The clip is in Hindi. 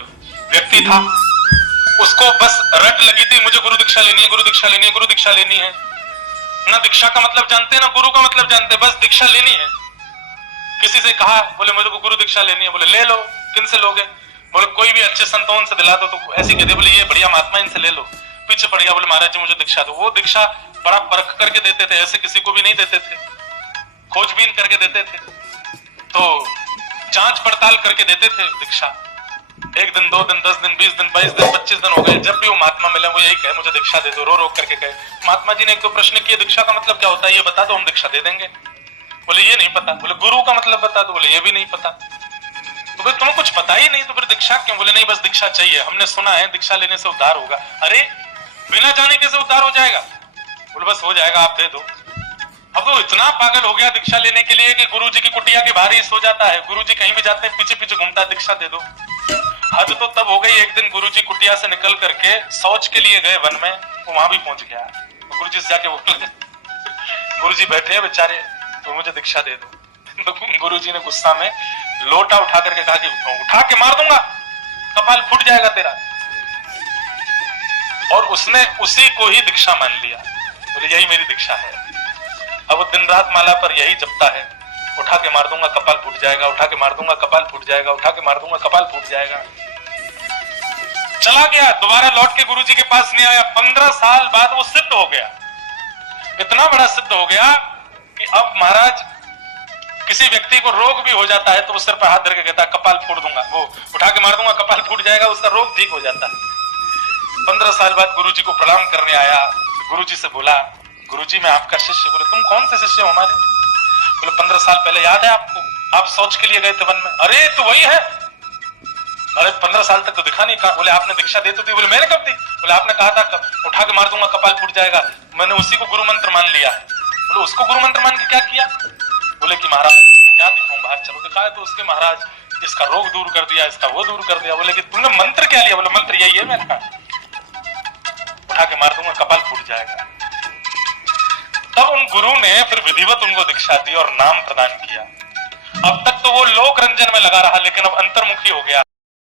व्यक्ति था, उसको बस रट लगी थी मुझे गुरु दीक्षा लेनी है, गुरु दीक्षा लेनी है, गुरु दीक्षा लेनी है। ना दीक्षा का मतलब जानते ना गुरु का मतलब जानते, बस दीक्षा लेनी है। किसी से कहा, बोले मुझे गुरु दीक्षा लेनी है, बोले ले लो। किन से लोगे? बोले कोई भी अच्छे संतों से दिला दो। तो ऐसी कहते, बोले ये बढ़िया महात्मा, इनसे ले लो। पीछे पड़ गया, बोले महाराज जी मुझे दीक्षा दो। वो दीक्षा बड़ा परख करके देते थे, ऐसे किसी को भी नहीं देते थे, खोजबीन करके देते थे, तो जांच पड़ताल करके देते थे दीक्षा। 1 दिन 2 दिन 10 दिन 20 दिन 22 दिन 25 दिन हो गए, जब भी वो महात्मा मिले वो यही कहे मुझे दीक्षा दे दो, रो रो करके कहे। महात्मा जी ने 1-2 प्रश्न किए, दीक्षा का मतलब क्या होता है ये बता दो, हम दीक्षा दे देंगे। बोले ये नहीं पता। बोले गुरु का मतलब बता दो। बोले ये भी नहीं पता। तो फिर तुम्हें कुछ पता ही नहीं तो फिर दीक्षा क्यों? बोले नहीं बस दीक्षा चाहिए, हमने सुना है दीक्षा लेने से उद्धार होगा। अरे बिना जाने कैसे उद्धार हो जाएगा? बोले बस हो जाएगा, आप दे दो। अब तो इतना पागल हो गया दीक्षा लेने के लिए कि गुरुजी की कुटिया के बाहर ही सो जाता है। गुरुजी कहीं भी जाते हैं पीछे पीछे घूमता, दीक्षा दे दो। हद तो तब हो गई, एक दिन गुरुजी कुटिया से निकल करके शौच के लिए गए वन में, वो वहां भी पहुंच गया। गुरुजी से जाके बोले, गुरुजी बैठे हैं बेचारे, तो मुझे दीक्षा दे दो। तो गुरुजी ने गुस्सा में लोटा उठा करके कहा कि उठा के मार दूंगा, कपाल फूट जाएगा तेरा। और उसने उसी को ही दीक्षा मान लिया। बोले यही मेरी दीक्षा है। अब वो दिन रात माला पर यही जपता है, उठा के मार दूंगा कपाल फूट जाएगा, उठा के मार दूंगा कपाल फूट जाएगा, उठा के मार दूंगा कपाल फूट जाएगा। चला गया, दोबारा लौट के गुरुजी के पास नहीं आया। 15 साल बाद वो सिद्ध हो गया, इतना बड़ा सिद्ध हो गया कि अब महाराज किसी व्यक्ति को रोग भी हो जाता है तो वो सिर पर हाथ धर के कहता है कपाल फोड़ दूंगा, वो उठा के मार दूंगा कपाल फूट जाएगा, उसका रोग ठीक हो जाता है। 15 साल बाद गुरुजी को प्रणाम करने आया। गुरुजी से बोला, गुरुजी मैं आपका शिष्य। बोले तुम कौन से शिष्य हो हमारे? बोले 15 साल पहले याद है आपको, आप शौच के लिए गए थे वन में। अरे तो वही है। अरे 15 साल तक तो दिखा नहीं। कहा? बोले आपने दीक्षा दी तो थी। बोले मैंने कब दी? बोले आपने कहा था उठा के मार दूंगा कपाल फूट जाएगा, मैंने उसी को गुरु मंत्र मान लिया। बोले उसको गुरु मंत्र मान के क्या किया? बोले कि महाराज क्या दिखाऊं, बाहर चलो। दिखाया तो उसके महाराज इसका रोग दूर कर दिया, इसका वो दूर कर दिया। बोले कि तुमने मंत्र क्या लिया? बोले मंत्र यही है मेरा, उठा के मार दूंगा कपाल फूट जाएगा। तब उन गुरु ने फिर विधिवत उनको दीक्षा दी और नाम प्रदान किया। अब तक तो वो लोक रंजन में लगा रहा, लेकिन अब अंतर्मुखी हो गया।